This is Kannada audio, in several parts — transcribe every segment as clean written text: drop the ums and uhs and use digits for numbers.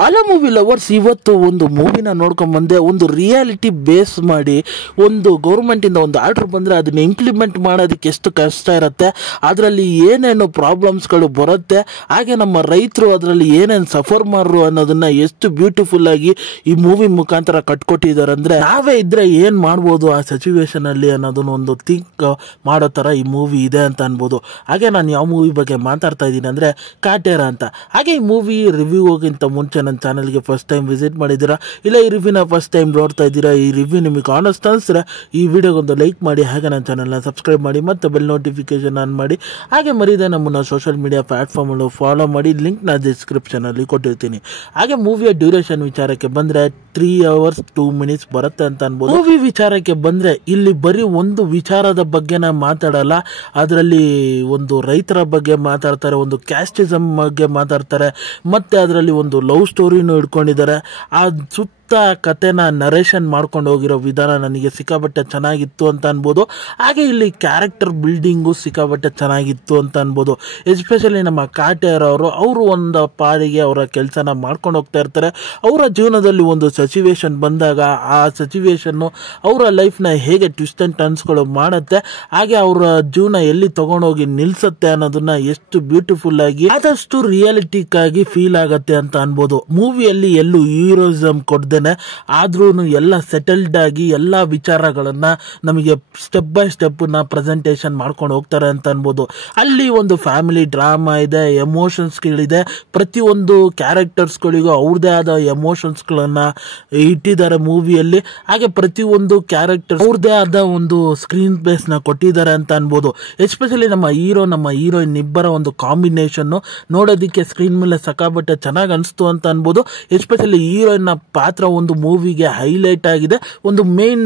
ಹಲೋ ಮೂವಿ ಲವರ್ಸ್, ಇವತ್ತು ಒಂದು ಮೂವಿನ ನೋಡ್ಕೊಂಡು ಬಂದೆ. ಒಂದು ರಿಯಾಲಿಟಿ ಬೇಸ್ ಮಾಡಿ ಒಂದು ಗೌರ್ಮೆಂಟಿಂದ ಒಂದು ಆರ್ಡರ್ ಬಂದರೆ ಅದನ್ನ ಇಂಪ್ಲಿಮೆಂಟ್ ಮಾಡೋದಕ್ಕೆ ಎಷ್ಟು ಕಷ್ಟ ಇರುತ್ತೆ, ಅದರಲ್ಲಿ ಏನೇನು ಪ್ರಾಬ್ಲಮ್ಸ್ಗಳು ಬರುತ್ತೆ, ಹಾಗೆ ನಮ್ಮ ರೈತರು ಅದರಲ್ಲಿ ಏನೇನು ಸಫರ್ ಮಾಡ್ರು ಅನ್ನೋದನ್ನ ಎಷ್ಟು ಬ್ಯೂಟಿಫುಲ್ ಆಗಿ ಈ ಮೂವಿ ಮುಖಾಂತರ ಕಟ್ಕೊಟ್ಟಿದ್ದಾರೆ. ಅಂದರೆ ನಾವೇ ಇದ್ರೆ ಏನು ಮಾಡ್ಬೋದು ಆ ಸಿಚುವೇಶನಲ್ಲಿ ಅನ್ನೋದನ್ನ ಒಂದು ಥಿಂಕ್ ಮಾಡೋ ಥರ ಈ ಮೂವಿ ಇದೆ ಅಂತ ಅನ್ಬೋದು. ಹಾಗೆ ನಾನು ಯಾವ ಮೂವಿ ಬಗ್ಗೆ ಮಾತಾಡ್ತಾ ಇದ್ದೀನಿ ಅಂದರೆ ಕಾಟೇರ ಅಂತ. ಹಾಗೆ ಈ ಮೂವಿ ರಿವ್ಯೂಗಿಂತ ಮುಂಚೆ ನನ್ನ ಚಾನಲ್ಗೆ ಫಸ್ಟ್ ಟೈಮ್ ವಿಸಿಟ್ ಮಾಡಿದ್ದೀರಾ, ಇಲ್ಲ ಈ ರಿವ್ಯೂನ ಫಸ್ಟ್ ಟೈಮ್ ನೋಡ್ತಾ ಇದ್ದೀರಾ, ಈ ರಿವ್ಯೂ ನಿಮಗೆ ಆನೆಸ್ಟ್ ಅನಿಸಿದ್ರೆ ಈ ವಿಡಿಯೋಗೊಂದು ಲೈಕ್ ಮಾಡಿ, ಹಾಗೆ ನನ್ನ ಚಾನಲ್ನ ಸಬ್ಸ್ಕ್ರೈಬ್ ಮಾಡಿ ಮತ್ತು ಬೆಲ್ ನೋಟಿಫಿಕೇಶನ್ ಆನ್ ಮಾಡಿ. ಹಾಗೆ ಮರೀದೆ ನಮ್ಮನ್ನು ಸೋಷಿಯಲ್ ಮೀಡಿಯಾ ಪ್ಲಾಟ್ಫಾರ್ಮಲ್ಲೂ ಫಾಲೋ ಮಾಡಿ, ಲಿಂಕ್ನ ಡಿಸ್ಕ್ರಿಪ್ಷನಲ್ಲಿ ಕೊಟ್ಟಿರ್ತೀನಿ. ಹಾಗೆ ಮೂವಿಯ ಡ್ಯೂರೇಷನ್ ವಿಚಾರಕ್ಕೆ ಬಂದರೆ 3 hours 2 minutes ಬರುತ್ತೆ ಅಂತ ಅನ್ಬೋದು. ಮೂವಿ ವಿಚಾರಕ್ಕೆ ಬಂದರೆ ಇಲ್ಲಿ ಬರೀ ಒಂದು ವಿಚಾರದ ಬಗ್ಗೆನ ಮಾತಾಡಲ್ಲ, ಅದರಲ್ಲಿ ಒಂದು ರೈತರ ಬಗ್ಗೆ ಮಾತಾಡ್ತಾರೆ, ಒಂದು ಕ್ಯಾಸ್ಟಿಸಮ್ ಬಗ್ಗೆ ಮಾತಾಡ್ತಾರೆ, ಮತ್ತೆ ಅದರಲ್ಲಿ ಒಂದು ಲವ್ ಸ್ಟೋರಿನೂ ಇಟ್ಕೊಂಡಿದ್ದಾರೆ. ಆ ಸುತ್ತ ಕತೆನ ನರೇಷನ್ ಮಾಡ್ಕೊಂಡು ಹೋಗಿರೋ ವಿಧಾನ ನನಗೆ ಸಿಕ್ಕಾಬಟ್ಟೆ ಚೆನ್ನಾಗಿತ್ತು ಅಂತ ಅನ್ಬೋದು. ಹಾಗೆ ಇಲ್ಲಿ ಕ್ಯಾರೆಕ್ಟರ್ ಬಿಲ್ಡಿಂಗು ಸಿಕ್ಕಾಬಟ್ಟೆ ಚೆನ್ನಾಗಿತ್ತು ಅಂತ ಅನ್ಬೋದು. ಎಸ್ಪೆಷಲಿ ನಮ್ಮ ಕಾಟೇರ್ ಅವರು ಒಂದು ಪಾಡಿಗೆ ಅವರ ಕೆಲಸನ ಮಾಡ್ಕೊಂಡು ಹೋಗ್ತಾ ಇರ್ತಾರೆ. ಅವರ ಜೀವನದಲ್ಲಿ ಒಂದು ಸಿಚುವೇಶನ್ ಬಂದಾಗ ಆ ಸಿಚುವೇಶನ್ನು ಅವರ ಲೈಫ್ನ ಹೇಗೆ ಟ್ವಿಸ್ಟ್ ಅಂಡ್ ಟರ್ನ್ಸ್ಗಳು ಮಾಡುತ್ತೆ, ಹಾಗೆ ಅವರ ಜೀವನ ಎಲ್ಲಿ ತಗೊಂಡೋಗಿ ನಿಲ್ಸುತ್ತೆ ಅನ್ನೋದನ್ನ ಎಷ್ಟು ಬ್ಯೂಟಿಫುಲ್ ಆಗಿ ಆದಷ್ಟು ರಿಯಾಲಿಟಿಕ್ ಆಗಿ ಫೀಲ್ ಆಗತ್ತೆ ಅಂತ ಅನ್ಬೋದು. ಮೂವಿಯಲ್ಲಿ ಎಲ್ಲೂ ಹೀರೋಯಿಸಮ್ ಕೊಡ್ದೇನೆ ಆದ್ರೂ ಎಲ್ಲ ಸೆಟಲ್ಡ್ ಆಗಿ ಎಲ್ಲ ವಿಚಾರಗಳನ್ನ ನಮಗೆ ಸ್ಟೆಪ್ ಬೈ ಸ್ಟೆಪ್ ಪ್ರೆಸೆಂಟೇಷನ್ ಮಾಡ್ಕೊಂಡು ಹೋಗ್ತಾರೆ ಅಂತ ಅನ್ಬೋದು. ಅಲ್ಲಿ ಒಂದು ಫ್ಯಾಮಿಲಿ ಡ್ರಾಮಾ ಇದೆ, ಎಮೋಷನ್ಸ್ಗಳಿದೆ, ಪ್ರತಿಯೊಂದು ಕ್ಯಾರೆಕ್ಟರ್ಸ್ಗಳಿಗೂ ಅವ್ರದೇ ಆದ ಎಮೋಷನ್ಸ್ಗಳನ್ನ ಇಟ್ಟಿದ್ದಾರೆ ಮೂವಿಯಲ್ಲಿ. ಹಾಗೆ ಪ್ರತಿಯೊಂದು ಕ್ಯಾರೆಕ್ಟರ್ ಅವ್ರದೇ ಆದ ಒಂದು ಸ್ಕ್ರೀನ್ ಬೇಸ್ ನ ಕೊಟ್ಟಿದ್ದಾರೆ ಅಂತ ಅನ್ಬೋದು. ಎಸ್ಪೆಷಲಿ ನಮ್ಮ ಹೀರೋಯಿನ್ ಇಬ್ಬರ ಒಂದು ಕಾಂಬಿನೇಷನ್ ನೋಡೋದಿಕ್ಕೆ ಸ್ಕ್ರೀನ್ ಮೇಲೆ ಸಕಾಬಟ್ಟೆ ಚೆನ್ನಾಗಿ ಅನಿಸ್ತು ಅಂತ ಅನ್ಬೋದು. ಎಸ್ಪೆಷಲಿ ಹೀರೋಯಿನ್ ನ ಪಾತ್ರ ಒಂದು ಮೂವಿಗೆ ಹೈಲೈಟ್ ಆಗಿದೆ, ಒಂದು ಮೇನ್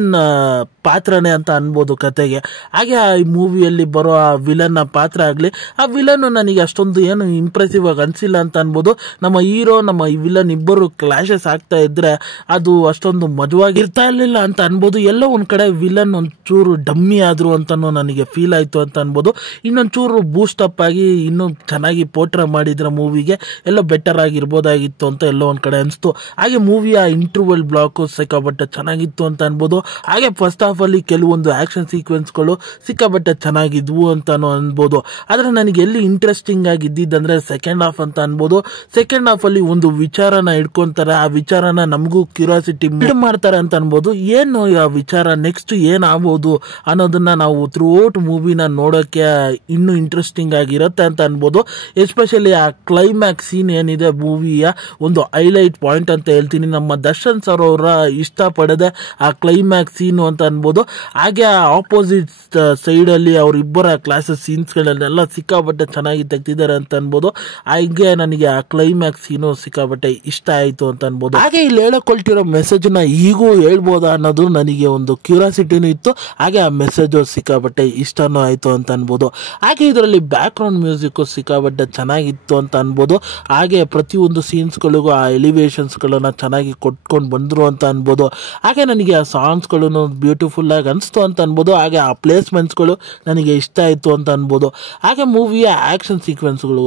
ಪಾತ್ರನೇ ಅಂತ ಅನ್ಬೋದು ಕತೆಗೆ. ಹಾಗೆ ಆ ಮೂವಿಯಲ್ಲಿ ಬರೋ ಆ ವಿಲನ್ ಪಾತ್ರ ಆಗಲಿ, ಆ ವಿಲನ್ ನನಗೆ ಅಷ್ಟೊಂದು ಏನು ಇಂಪ್ರೆಸಿವ್ ಆಗಿ ಅನಿಸಿಲ್ಲ ಅಂತ ಅನ್ಬೋದು. ನಮ್ಮ ವಿಲನ್ ಇಬ್ಬರು ಕ್ಲಾಶಸ್ ಆಗ್ತಾ ಇದ್ರೆ ಅದು ಅಷ್ಟೊಂದು ಮಜವಾಗಿ ಇರ್ತಾ ಇರಲಿಲ್ಲ ಅಂತ ಅನ್ಬೋದು. ಎಲ್ಲೋ ಒಂದ್ ಕಡೆ ವಿಲನ್ ಒಂಚೂರು ಡಮ್ಮಿ ಆದ್ರು ಅಂತಾನು ನನಗೆ ಫೀಲ್ ಆಯ್ತು ಅಂತ ಅನ್ಬೋದು. ಇನ್ನೊಂಚೂರು ಬೂಸ್ಟ್ ಅಪ್ ಆಗಿ ಇನ್ನೂ ಚೆನ್ನಾಗಿ ಪೋರ್ಟ್ರೇ ಮಾಡಿದ್ರೆ ಮೂವಿಗೆ ಎಲ್ಲ ಬೆಟರ್ ಆಗಿರ್ಬೋದಾಗಿತ್ತು ಅಂತ ಎಲ್ಲೋ ಒಂದ್ ಕಡೆ ಅನಿಸ್ತು. ಹಾಗೆ ಮೂವಿಯ ಇಂಟರ್ವಲ್ ಬ್ಲಾಕ್ ಸಿಕ್ಕಾಬಟ್ಟೆ ಚೆನ್ನಾಗಿತ್ತು ಅಂತ ಅನ್ಬೋದು. ಹಾಗೆ ಫಸ್ಟ್ ಹಾಫ್ ಅಲ್ಲಿ ಕೆಲವೊಂದು ಆಕ್ಷನ್ ಸೀಕ್ವೆನ್ಸ್ಗಳು ಸಿಕ್ಕಾಬಟ್ಟೆ ಚೆನ್ನಾಗಿದ್ವು ಅಂತಾನು ಅನ್ಬೋದು. ಆದ್ರೆ ನನಗೆ ಎಲ್ಲಿ ಇಂಟ್ರೆಸ್ಟಿಂಗ್ ಆಗಿ ಇದ್ದಿದ್ದಂದ್ರೆ ಸೆಕೆಂಡ್ ಹಾಫ್ ಅಂತ ಅನ್ಬೋದು. ಸೆಕೆಂಡ್ ಹಾಫ್ ಅಲ್ಲಿ ಒಂದು ವಿಚಾರನ ಇಟ್ಕೊಂತಾರೆ, ಆ ವಿಚಾರನ ನಮಗೂ ಕ್ಯೂರಿಯಾಸಿಟಿ ಬಿಲ್ಡ್ ಮಾಡ್ತಾರೆ ಅಂತ ಅನ್ಬೋದು. ಏನು ಆ ವಿಚಾರ ನೆಕ್ಸ್ಟ್ ಏನ್ ಆಗ್ಬೋದು ಅನ್ನೋದನ್ನ ನಾವು ಥ್ರೂ ಔಟ್ ಮೂವಿನ ನೋಡೋಕೆ ಇನ್ನೂ ಇಂಟ್ರೆಸ್ಟಿಂಗ್ ಆಗಿರುತ್ತೆ ಅಂತ ಅನ್ಬೋದು. ಎಸ್ಪೆಷಲಿ ಆ ಕ್ಲೈಮ್ಯಾಕ್ಸ್ ಸೀನ್ ಏನಿದೆ ಮೂವಿಯ ಒಂದು ಹೈಲೈಟ್ ಪಾಯಿಂಟ್ ಅಂತ ಹೇಳ್ತೀನಿ. ನಮ್ಮ ದರ್ಶನ್ ಸರ್ ಅವರ ಇಷ್ಟಪಡದೆ ಆ ಕ್ಲೈಮ್ಯಾಕ್ಸ್ ಸೀನು ಅಂತ ಅನ್ಬೋದು. ಹಾಗೆ ಆಪೋಸಿಟ್ ಸೈಡ್ ಅಲ್ಲಿ ಅವರಿಬ್ಬರ ಕ್ಲಾಸಸ್ ಸೀನ್ಸ್ಗಳನ್ನೆಲ್ಲ ಸಿಕ್ಕಾಬಟ್ಟೆ ಚೆನ್ನಾಗಿ ತೆಗ್ದಿದ್ದಾರೆ ಅಂತ ಅನ್ಬೋದು. ಹಾಗೆ ನನಗೆ ಆ ಕ್ಲೈಮ್ಯಾಕ್ಸ್ ಸೀನು ಸಿಕ್ಕಾಬಟ್ಟೆ ಇಷ್ಟ ಆಯ್ತು ಅಂತ ಅನ್ಬೋದು. ಹಾಗೆ ಇಲ್ಲಿ ಹೇಳಕೊಳ್ತಿರೋ ಮೆಸೇಜ್ ನ ಈಗೂ ಹೇಳ್ಬೋದಾ ಅನ್ನೋದು ನನಗೆ ಒಂದು ಕ್ಯೂರಿಯಾಸಿಟಿನೂ ಇತ್ತು. ಹಾಗೆ ಆ ಮೆಸೇಜ್ ಸಿಕ್ಕಾಬಟ್ಟೆ ಇಷ್ಟನೂ ಆಯ್ತು ಅಂತ ಅನ್ಬೋದು. ಹಾಗೆ ಇದರಲ್ಲಿ ಬ್ಯಾಕ್ ಗ್ರೌಂಡ್ ಮ್ಯೂಸಿಕ್ ಸಿಕ್ಕಾಬಟ್ಟೆ ಚೆನ್ನಾಗಿತ್ತು ಅಂತ ಅನ್ಬೋದು. ಹಾಗೆ ಪ್ರತಿಯೊಂದು ಸೀನ್ಸ್ಗಳಿಗೂ ಆ ಎಲಿವೇಶನ್ಸ್ ಗಳನ್ನ ಚೆನ್ನಾಗಿ ಕೊಟ್ಕೊಂಡು ಬಂದ್ರು ಅಂತ ಅನ್ಬೋದು. ಹಾಗೆ ನನಗೆ ಆ ಸಾಂಗ್ಸ್ಗಳು ಬ್ಯೂಟಿಫುಲ್ ಆಗಿ ಅನಿಸ್ತು ಅಂತ ಅನ್ಬೋದು. ಹಾಗೆ ಆ ಪ್ಲೇಸ್ಮೆಂಟ್ಸ್ಗಳು ನನಗೆ ಇಷ್ಟ ಆಯಿತು ಅಂತ ಅನ್ಬೋದು. ಹಾಗೆ ಮೂವಿಯ ಆ್ಯಕ್ಷನ್ ಸೀಕ್ವೆನ್ಸ್ಗಳು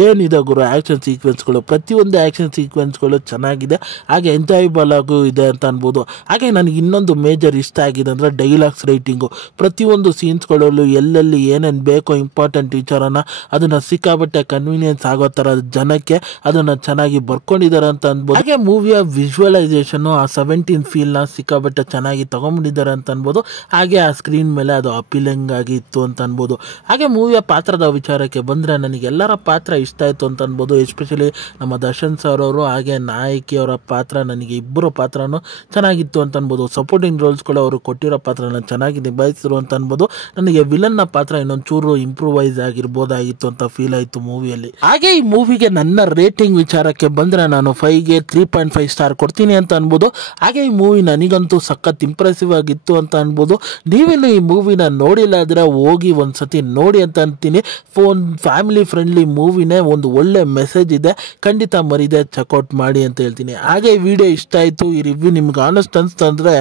ಏನಿದೆ ಆ್ಯಕ್ಷನ್ ಸೀಕ್ವೆನ್ಸ್ಗಳು, ಪ್ರತಿಯೊಂದು ಆ್ಯಕ್ಷನ್ ಸೀಕ್ವೆನ್ಸ್ಗಳು ಚೆನ್ನಾಗಿದೆ, ಹಾಗೆ ಎಂಜಾಯಬಲ್ ಆಗು ಇದೆ ಅಂತ ಅನ್ಬೋದು. ಹಾಗೆ ನನಗೆ ಇನ್ನೊಂದು ಮೇಜರ್ ಇಷ್ಟ ಆಗಿದೆ ಅಂದರೆ ಡೈಲಾಗ್ಸ್ ರೈಟಿಂಗು. ಪ್ರತಿಯೊಂದು ಸೀನ್ಸ್ಗಳಲ್ಲೂ ಎಲ್ಲೆಲ್ಲಿ ಏನೇನು ಬೇಕೋ ಇಂಪಾರ್ಟೆಂಟ್ ವಿಚಾರನ ಅದನ್ನು ಸಿಕ್ಕಾಬಟ್ಟೆ ಕನ್ವೀನಿಯನ್ಸ್ ಆಗೋ ಥರ ಜನಕ್ಕೆ ಅದನ್ನು ಚೆನ್ನಾಗಿ ಬರ್ಕೊಂಡಿದ್ದಾರೆ ಅಂತ ಅನ್ಬೋದು. ಹಾಗೆ ಮೂವಿಯ ವಿಜುವಲೈಸೇಷನ್ ಆ 17 ಫೀಲ್ನ ಸಿಕ್ಕಾಬಟ್ಟೆ ಚೆನ್ನಾಗಿ ತಗೊಂಡ್ಬಿಟ್ಟಿದ್ದಾರೆ ಅಂತ ಅನ್ಬೋದು. ಹಾಗೆ ಆ ಸ್ಕ್ರೀನ್ ಮೇಲೆ ಅದು ಅಪೀಲಿಂಗ್ ಆಗಿ ಇತ್ತು ಅಂತ ಅನ್ಬೋದು. ಹಾಗೆ ಮೂವಿಯ ಪಾತ್ರದ ವಿಚಾರಕ್ಕೆ ಬಂದರೆ ನನಗೆ ಎಲ್ಲರ ಪಾತ್ರ ಇಷ್ಟ ಆಯಿತು ಅಂತ ಅನ್ಬೋದು. ಎಸ್ಪೆಷಲಿ ನಮ್ಮ ದರ್ಶನ್ ಸರ್ ಅವರು ಹಾಗೆ ನಾಯಕಿಯವರ ಪಾತ್ರ, ನನಗೆ ಇಬ್ಬರು ಪಾತ್ರನೂ ಚೆನ್ನಾಗಿತ್ತು ಅಂತ ಅನ್ಬೋದು. ಸಪೋರ್ಟಿಂಗ್ ರೋಲ್ಸ್ಗಳು ಅವರು ಕೊಟ್ಟಿರೋ ಪಾತ್ರನ ಚೆನ್ನಾಗಿ ನಿಭಾಯಿಸಿರು ಅಂತ ಅನ್ಬೋದು. ನನಗೆ ವಿಲನ್ನ ಪಾತ್ರ ಇನ್ನೊಂಚೂರು ಇಂಪ್ರೂವೈಸ್ ಆಗಿರ್ಬೋದಾಗಿತ್ತು ಅಂತ ಫೀಲ್ ಆಯಿತು ಮೂವಿಯಲ್ಲಿ. ಹಾಗೆ ಈ ಮೂವಿಗೆ ನನ್ನ ರೇಟಿಂಗ್ ವಿಚಾರಕ್ಕೆ ಬಂದರೆ ನಾನು 5ಗೆ 3.5 ಸ್ಟಾರ್ ಸ್ಟಾರ್ ಕೊಡ್ತೀನಿ ಅಂತ ಅನ್ಬೋದು. ಹಾಗೆ ಈ ಮೂವಿ ನನಗಂತೂ ಸಖತ್ ಇಂಪ್ರೆಸಿವ್ ಆಗಿತ್ತು ಅಂತ ಅನ್ಬೋದು. ನೀವಿನ್ನು ಈ ಮೂವಿನ ನೋಡಿಲ್ಲ ಆದರೆ ಹೋಗಿ ಒಂದ್ಸತಿ ನೋಡಿ ಅಂತ ಅಂತೀನಿ. ಫ್ಯಾಮಿಲಿ ಫ್ರೆಂಡ್ಲಿ ಮೂವಿನೇ, ಒಂದು ಒಳ್ಳೆ ಮೆಸೇಜ್ ಇದೆ, ಖಂಡಿತ ಮರಿದೆ ಚೆಕ್ಔಟ್ ಮಾಡಿ ಅಂತ ಹೇಳ್ತೀನಿ. ಹಾಗೆ ಈ ವಿಡಿಯೋ ಇಷ್ಟ ಆಯಿತು, ಈ ರಿವ್ಯೂ ನಿಮ್ಗೆ ಆನೆಸ್ಟ್ ಅನಿಸ್ತು ಅಂದರೆ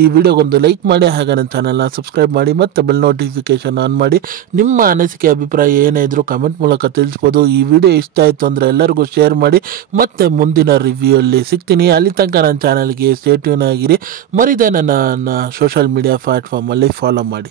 ಈ ವಿಡಿಯೋಗೊಂದು ಲೈಕ್ ಮಾಡಿ, ಹಾಗೆ ನನ್ನ ಚಾನಲ್ನ ಸಬ್ಸ್ಕ್ರೈಬ್ ಮಾಡಿ ಮತ್ತು ಬೆಲ್ ನೋಟಿಫಿಕೇಶನ್ ಆನ್ ಮಾಡಿ. ನಿಮ್ಮ ಅನಿಸಿಕೆ ಅಭಿಪ್ರಾಯ ಏನೇ ಇದ್ರೂ ಕಮೆಂಟ್ ಮೂಲಕ ತಿಳಿಸ್ಬೋದು. ಈ ವಿಡಿಯೋ ಇಷ್ಟ ಆಯಿತು ಅಂದರೆ ಎಲ್ಲರಿಗೂ ಶೇರ್ ಮಾಡಿ. ಮತ್ತೆ ಮುಂದಿನ ರಿವ್ಯೂ ಅಲ್ಲಿ ಸಿಗ್ತೀನಿ. ಅಲ್ಲಿ ತನಕ ನನ್ನ ಚಾನಲ್ಗೆ ಸ್ಟೇ ಟ್ಯೂನ್ ಆಗಿರಿ. ಮರಿದೆ ನನ್ನ ಸೋಷಿಯಲ್ ಮೀಡಿಯಾ ಪ್ಲಾಟ್ಫಾರ್ಮಲ್ಲಿ ಫಾಲೋ ಮಾಡಿ.